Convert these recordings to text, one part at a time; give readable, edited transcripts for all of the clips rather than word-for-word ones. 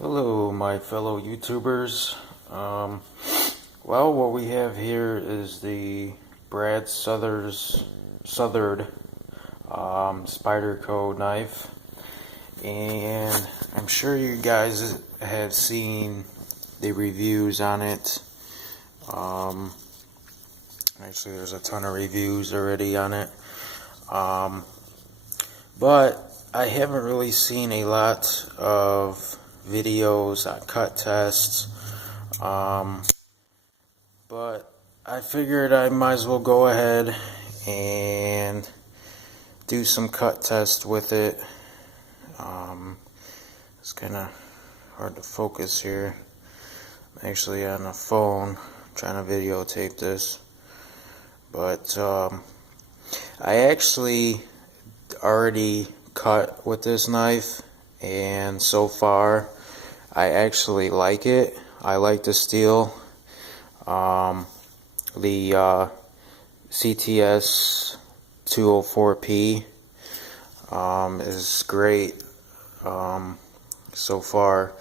Hello, my fellow YouTubers. Well, what we have here is the Brad Southard Spyderco knife, and I'm sure you guys have seen the reviews on it. Actually, there's a ton of reviews already on it, but I haven't really seen a lot of videos on cut tests, but I figured I might as well go ahead and do some cut tests with it. It's kind of hard to focus here. I'm actually on a phone trying to videotape this, but I actually already cut with this knife, and so far I actually like it. I like the steel. The CTS 204P is great so far.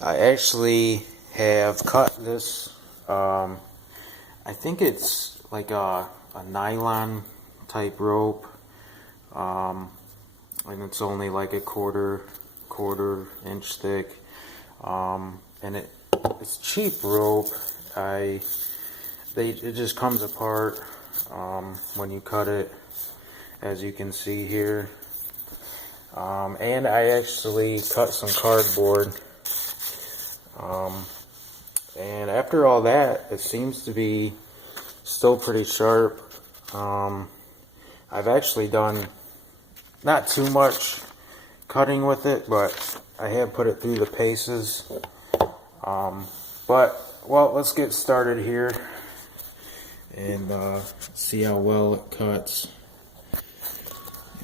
I actually have cut this, I think it's like a nylon type rope, and it's only like a quarter inch thick, and it's cheap rope. It just comes apart when you cut it, as you can see here. And I actually cut some cardboard, and after all that, it seems to be still pretty sharp. I've actually done not too much cutting with it, but I have put it through the paces. But well, let's get started here and see how well it cuts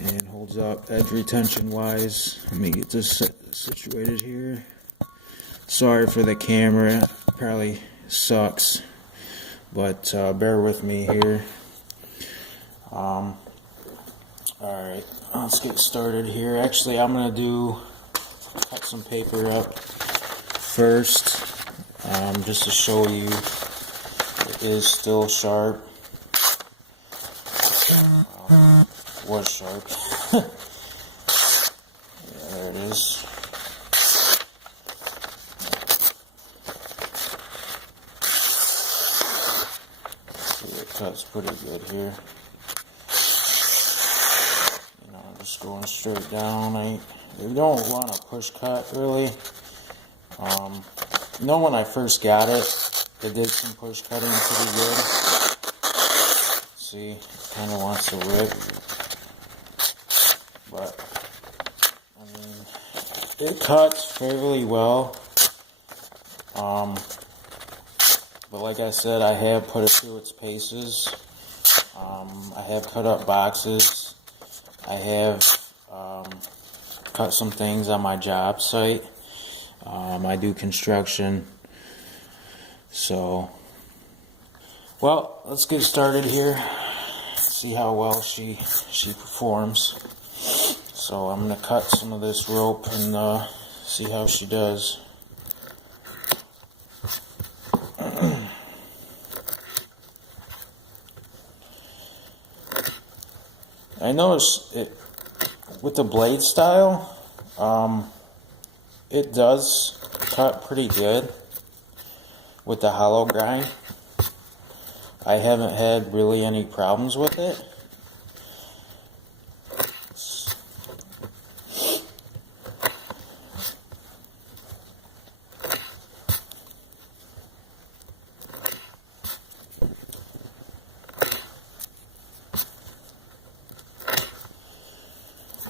and holds up edge retention wise. Let me get this situated here. Sorry for the camera, it probably sucks, but bear with me here. Alright, let's get started here. Actually, I'm going to cut some paper up first, just to show you it is still sharp. Was sharp. Yeah, there it is. See, it cuts pretty good here. Just going straight down. You don't want to push cut really. When I first got it, it did some push cutting pretty good. See, it kind of wants to rip, but I mean, it cuts fairly well. But like I said, I have put it through its paces. I have cut up boxes. I have cut some things on my job site. I do construction. So, well, let's get started here. See how well she performs. So I'm gonna cut some of this rope and see how she does. I noticed it with the blade style. It does cut pretty good with the hollow grind. I haven't had really any problems with it.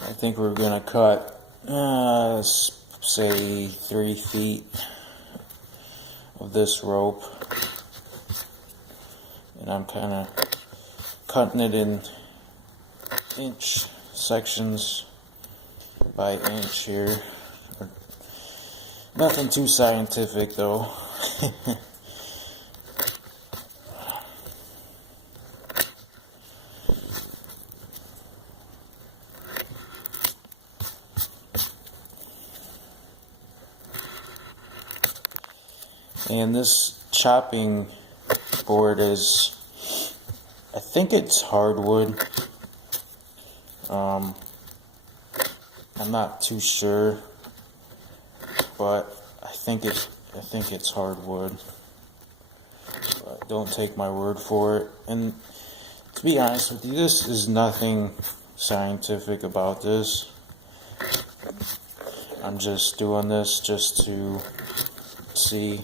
I think we're gonna cut, say 3 feet of this rope, and I'm kind of cutting it in inch sections by inch here. Nothing too scientific though. And this chopping board is, I think it's hardwood. I'm not too sure, but I think it's hardwood. But don't take my word for it. And to be honest with you, this is nothing scientific about this. I'm just doing this just to see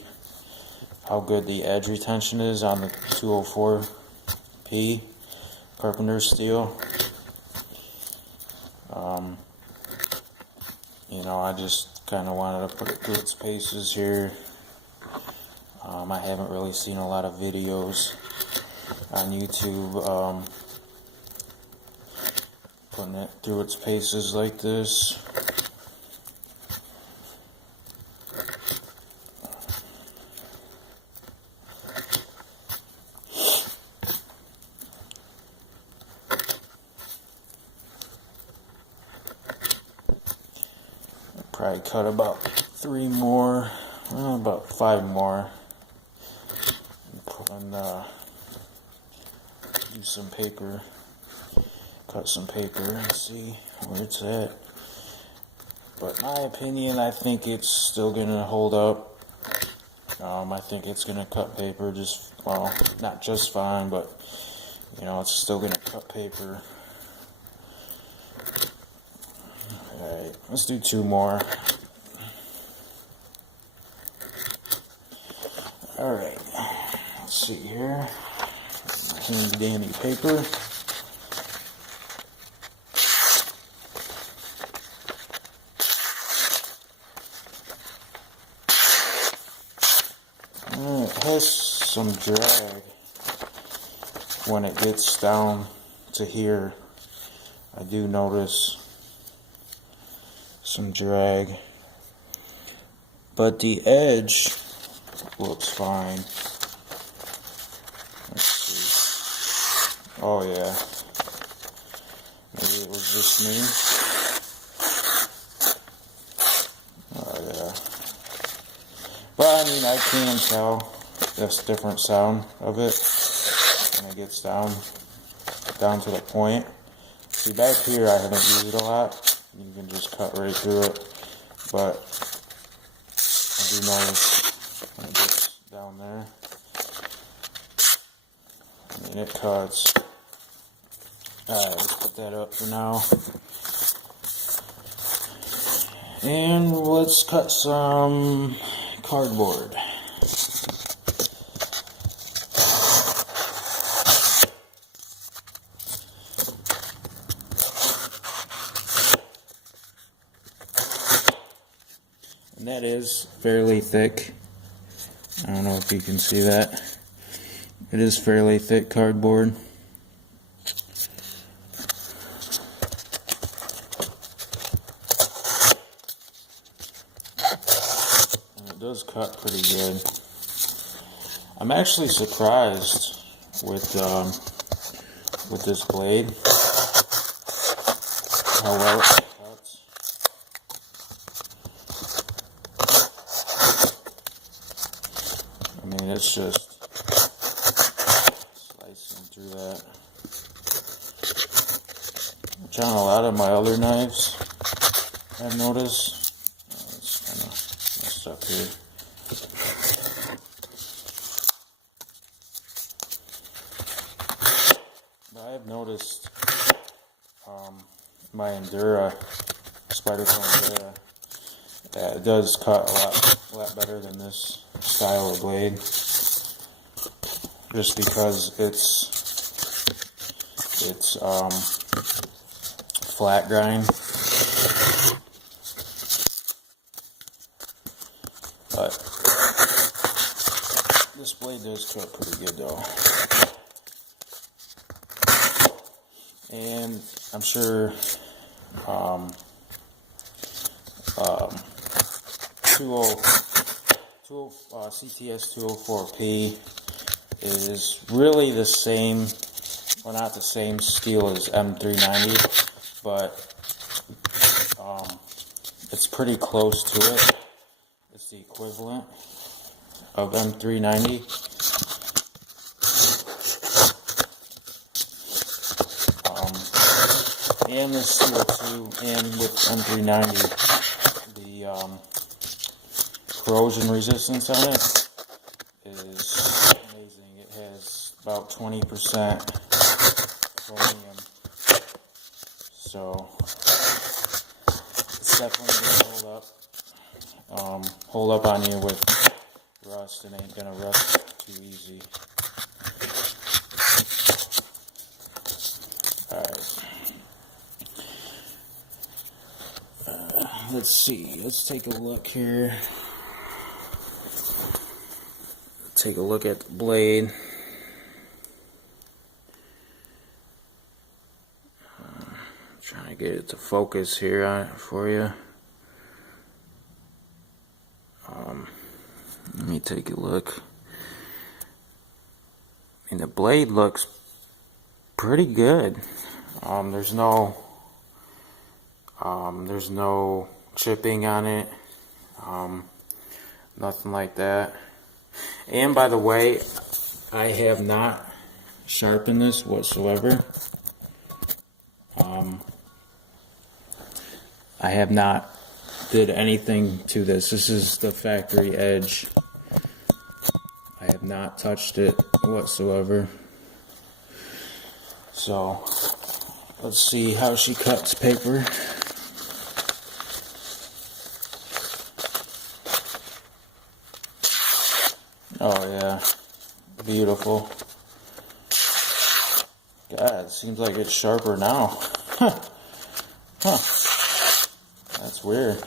how good the edge retention is on the 204P carpenter steel. You know, I just kind of wanted to put it through its paces here. I haven't really seen a lot of videos on YouTube putting it through its paces like this. Probably cut about 3 more, about 5 more, and use some paper, cut some paper and see where it's at. But in my opinion, I think it's still gonna hold up. I think it's gonna cut paper just, well, not just fine, but you know, it's still gonna cut paper. Alright, let's do 2 more. Alright, let's see here. Handy dandy paper. It has some drag when it gets down to here. I do notice some drag, but the edge looks fine. Let's see. Oh yeah, maybe it was just me. Oh yeah, but I mean, I can tell this different sound of it when it gets down to the point. See, back here I haven't used it a lot. You can just cut right through it, but I do notice when it gets down there, I mean, it cuts. Alright, let's put that up for now. And let's cut some cardboard. And that is fairly thick. I don't know if you can see that. It is fairly thick cardboard. And it does cut pretty good. I'm actually surprised with this blade, how well it cuts. I mean, it's just slicing through that. Which on a lot of my other knives, I've noticed, it's kind of messed up here. But I've noticed my Spyderco Endura, that it does cut a lot better than this style of blade, just because it's flat grind. But this blade does cut pretty good though. And I'm sure CTS 204P is really the same, well, not the same steel as M390, but it's pretty close to it. It's the equivalent. of M390. And this CO2, and with M390, the corrosion resistance on it is amazing. It has about 20% chromium, so it's definitely gonna hold up on you with rust. It ain't gonna rust too easy. Alright. Let's see, let's take a look here. Take a look at the blade. Trying to get it to focus here for you. Let me take a look. And the blade looks pretty good. There's no chipping on it, nothing like that. And by the way, I have not sharpened this whatsoever. I have not did anything to this. This is the factory edge. I have not touched it whatsoever. So let's see how she cuts paper. Oh yeah, beautiful. God, it seems like it's sharper now. Huh. That's weird.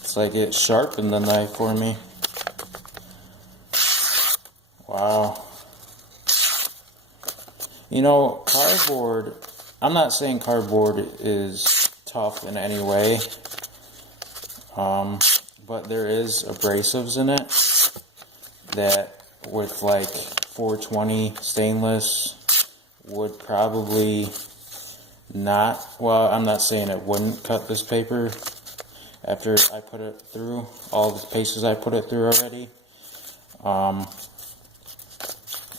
It's like it sharpened the knife for me. Wow. You know, cardboard, I'm not saying cardboard is tough in any way, but there is abrasives in it that with like 420 stainless would probably not, well, I'm not saying it wouldn't cut this paper after I put it through all the paces I put it through already,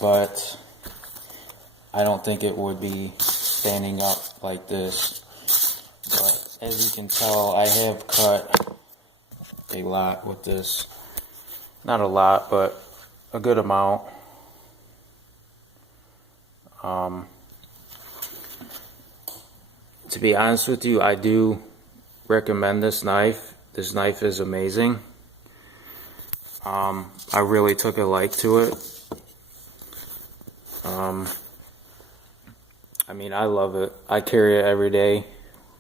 but I don't think it would be standing up like this. But as you can tell, I have cut a lot with this. Not a lot, but a good amount. To be honest with you, I do recommend this knife. This knife is amazing. I really took a like to it. I mean, I love it. I carry it every day.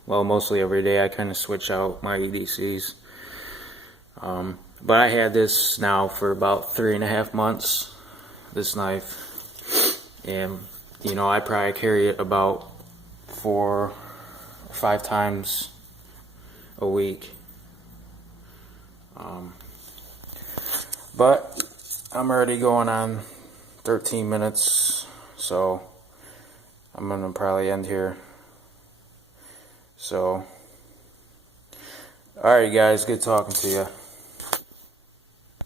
Well, mostly every day. I kind of switch out my EDCs. But I had this now for about 3.5 months, this knife. And, you know, I probably carry it about 4 or 5 times a week. But I'm already going on 13 minutes, so I'm gonna probably end here. So, alright guys, good talking to you.